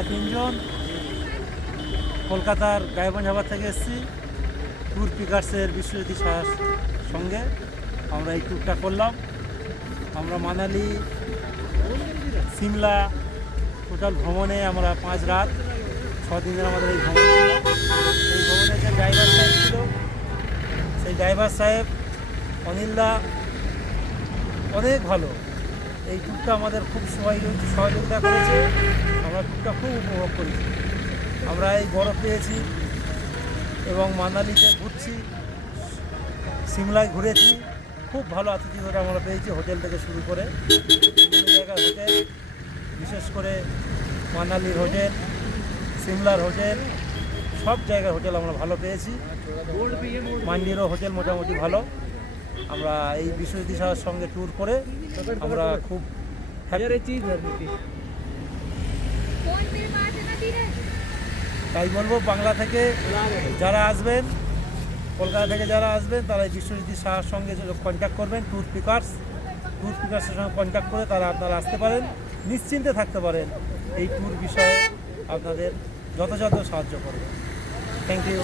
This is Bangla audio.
আমরা তিনজন কলকাতার গাইবান্ধ হাবার থেকে এসেছি ট্যুর পিকার্সের বিশ্বজিৎ সাহার সঙ্গে আমরা এই ট্যুরটা করলাম। আমরা মানালি সিমলা টোটাল ভ্রমণে আমরা 5 রাত 6 দিনের আমাদের এই ভ্রমণ ছিল। এই ভ্রমণে যে ড্রাইভার সাহেব ছিল সেই ড্রাইভার সাহেব অনিলদা অনেক ভালো। এই ট্যুরটা আমাদের খুব সহযোগিতা করেছে, আমরা ট্যুরটা খুব উপভোগ করেছি। আমরা এই বরফ পেয়েছি এবং মানালিতে ঘুরছি, সিমলায় ঘুরেছি, খুব ভালো আতিথ্যতা আমরা পেয়েছি হোটেল থেকে শুরু করে বিভিন্ন জায়গার হোটেল, বিশেষ করে মানালির হোটেল, সিমলার হোটেল, সব জায়গার হোটেল আমরা ভালো পেয়েছি। মান্ডিরও হোটেল মোটামুটি ভালো। আমরা এই বিশ্বজিৎ সাহার সঙ্গে ট্যুর করে আমরা খুব তাই বলবো বাংলা থেকে যারা আসবেন, কলকাতা থেকে যারা আসবেন তারা এই বিশ্বজিৎ সাহার সঙ্গে কন্ট্যাক্ট করবেন। ট্যুর পিকার্সের সঙ্গে কন্ট্যাক্ট করে আপনারা আসতে পারেন, নিশ্চিন্তে থাকতে পারেন। এই ট্যুর বিষয়ে আপনাদের যথাযথ সাহায্য করবে। Thank you.